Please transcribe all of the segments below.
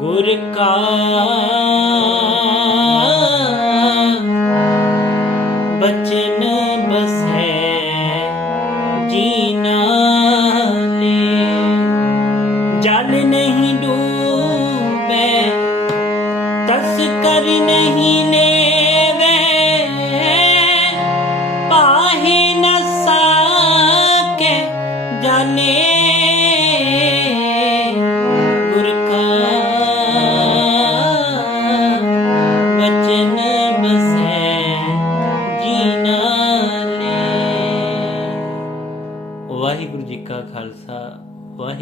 ਗੁਰ ਕਾ ਬਚਨ ਬਸੈ ਜੀ ਨਾਲੇ ਜਲ ਨਹੀਂ ਡੂਬੈ ਤਸ ਕਰ ਨਹੀਂ ਨੇ।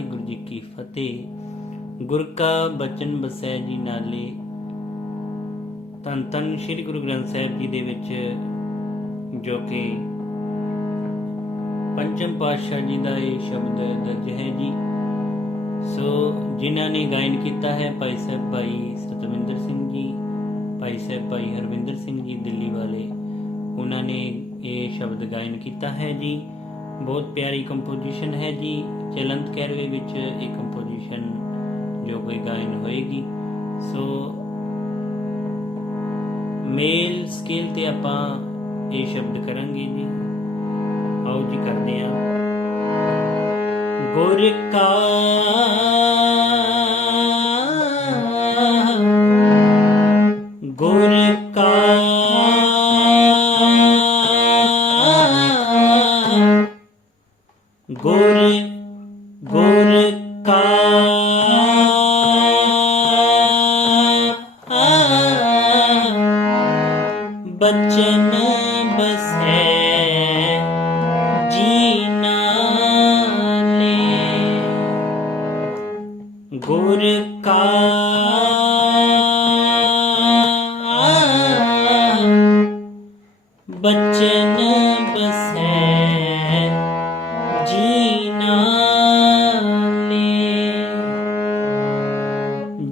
ਵਾਹਿਗੁਰੂ ਜੀ ਕੀ ਫਤਿਹ। ਗੁਰ ਕਾ ਬਚਨ ਬਸੈ ਜੀ ਨਾਲੇ। ਧੰਨ ਧੰਨ ਸ੍ਰੀ ਗੁਰੂ ਗ੍ਰੰਥ ਸਾਹਿਬ ਜੀ ਦੇ ਵਿੱਚ ਜੋ ਕਿ ਪੰਚਮ ਪਾਤਸ਼ਾਹ ਜੀ ਦਾ ਇਹ ਸ਼ਬਦ ਦਰਜ ਹੈ ਜੀ। ਸੋ ਜਿਨ੍ਹਾਂ ਨੇ ਗਾਇਨ ਕੀਤਾ ਹੈ, ਭਾਈ ਸਾਹਿਬ ਭਾਈ ਸਤਵਿੰਦਰ ਸਿੰਘ ਜੀ, ਭਾਈ ਸਾਹਿਬ ਭਾਈ ਹਰਵਿੰਦਰ ਸਿੰਘ ਜੀ ਦਿੱਲੀ ਵਾਲੇ, ਉਹਨਾਂ ਨੇ ਇਹ ਸ਼ਬਦ ਗਾਇਨ ਕੀਤਾ ਹੈ ਜੀ। ਬਹੁਤ ਪਿਆਰੀ ਕੰਪੋਜੀਸ਼ਨ ਹੈ ਜੀ। ਚਲੰਤ ਕੈਰਵੇ ਵਿੱਚ ਇਹ ਕੰਪੋਜੀਸ਼ਨ ਜੋ ਕੋਈ ਗਾਇਨ ਹੋਏਗੀ। ਸੋ ਮੇਲ ਸਕੇਲ ਤੇ ਆਪਾਂ ਇਹ ਸ਼ਬਦ ਕਰਾਂਗੇ ਜੀ। ਆਓ ਜੀ ਕਰਦੇ ਹਾਂ। ਗੁਰ ਕਾ ਗੁਰ ਕਾ ਗੁਰ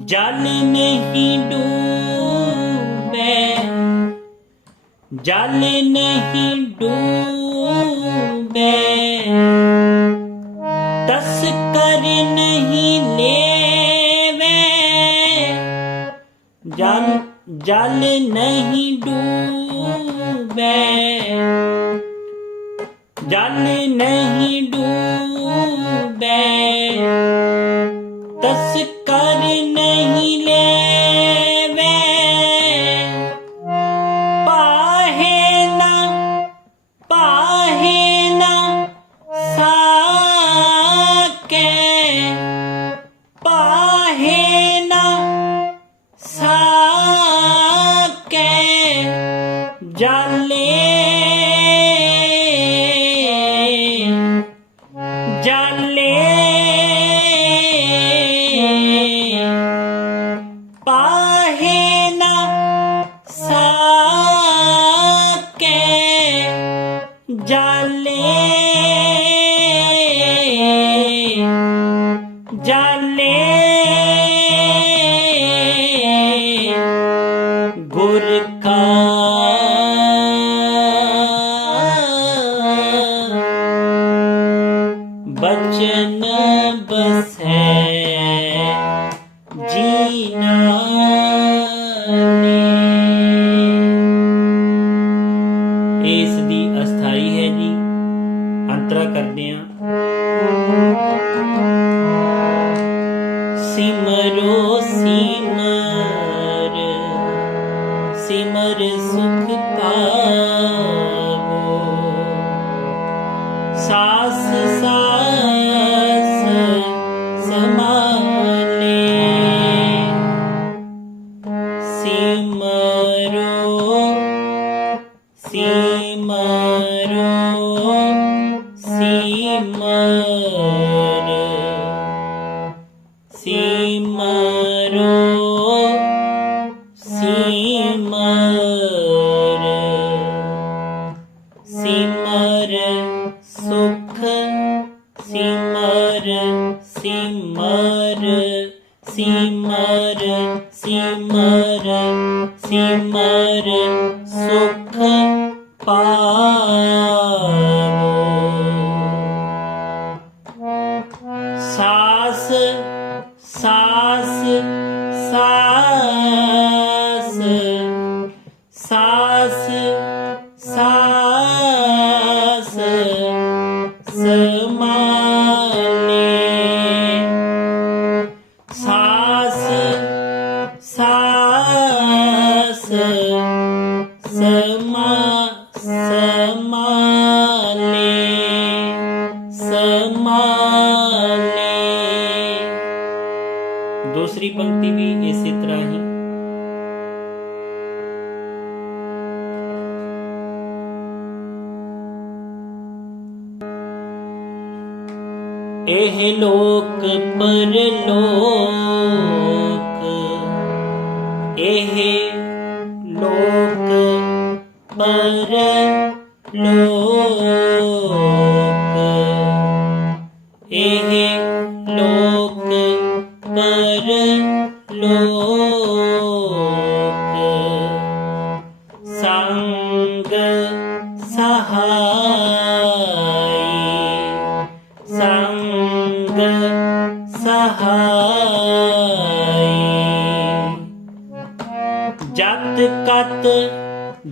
ਜਲ ਨਹੀਂ ਡੂਬੈ। ਜਲ ਨਹੀਂ ਡੂਬੈ। ਤਸ ਕਰ ਨਹੀਂ ਲੈਵੇ। ਜਲ ਜਲ ਨਹੀਂ ਡੂਬੈ। ਜਲ ਨਹੀਂ ਜਾਲੇ ਇਸ ਦੀ ਅਸਥਾਈ ਹੈ ਜੀ। ਅੰਤਰਾ ਕਰਦੇ ਆ Simran, Simar, Simran, Simran, Simran, Sukh Paavo. Saas, Saas, Saas. ਵੀ ਇਸੇ ਤਰ੍ਹਾਂ ਹੀ। ਇਹ ਲੋਕ ਪਰਲੋਕ ਇਹ ਲੋਕ ਪਰਲੋਕ।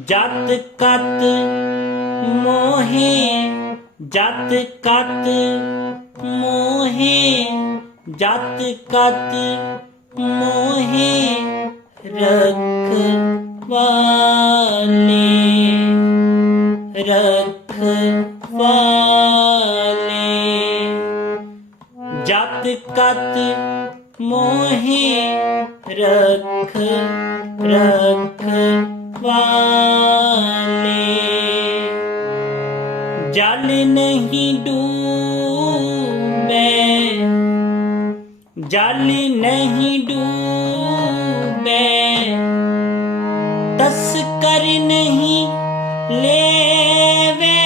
ਜਤ ਕਤ ਮੋਹੇ, ਜਤ ਕਤ ਮੋਹੇ, ਜਤ ਕਤ ਮੋਹੇ ਰਖ ਵਾਲੇ ਰਖ ਜਤ ਕਤ ਮੋਹੇ ਰਖ ਰਖ ਜਲ ਨਹੀਂ ਡੂਬੇ। ਜਲ ਨਹੀਂ ਡੂਬੇ। ਤਸਕਰ ਨਹੀਂ ਲੈਵੇ।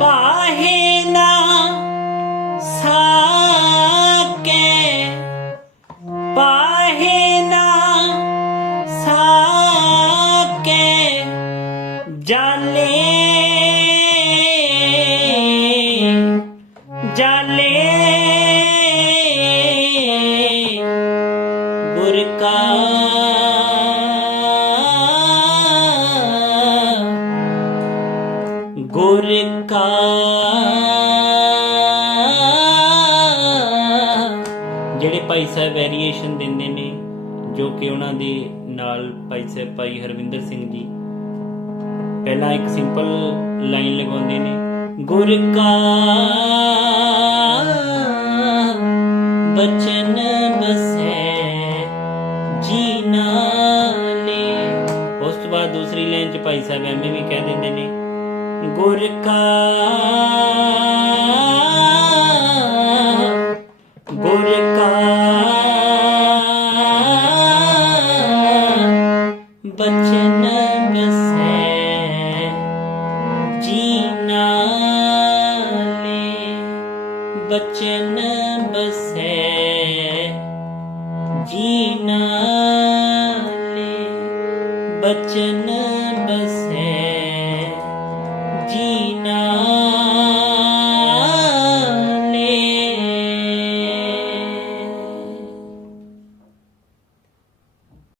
ਪਾਹੇ ਨਾ ਸਾਕੇ ਜਾਲੇ ਗੁਰ ਗੁਰ ਕਾ ਜਿਹੜੇ ਭਾਈ ਸਾਹਿਬ ਵੇਰੀਏਸ਼ਨ ਦਿੰਦੇ ਨੇ, ਜੋ ਕਿ ਉਹਨਾਂ ਦੇ ਨਾਲ ਭਾਈ ਸਾਹਿਬ ਭਾਈ ਹਰਵਿੰਦਰ ਸਿੰਘ ਜੀ। ਪਹਿਲਾਂ ਇੱਕ ਸਿੰਪਲ ਲਾਈਨ ਲਗਾਉਂਦੇ ਨੇ। ਗੁਰ ਕਾ ਬਚਨ ਬਸੈ ਜੀ ਨਾਲੇ ਉਸ ਤੋਂ ਬਾਅਦ ਦੂਸਰੀ ਲਾਈਨ ਚ ਭਾਈ ਸਾਹਿਬ ਐਵੇਂ ਵੀ ਕਹਿ ਦਿੰਦੇ ਨੇ ਗੁਰ ਕਾ ਨਾਲੇ ਬਚਨ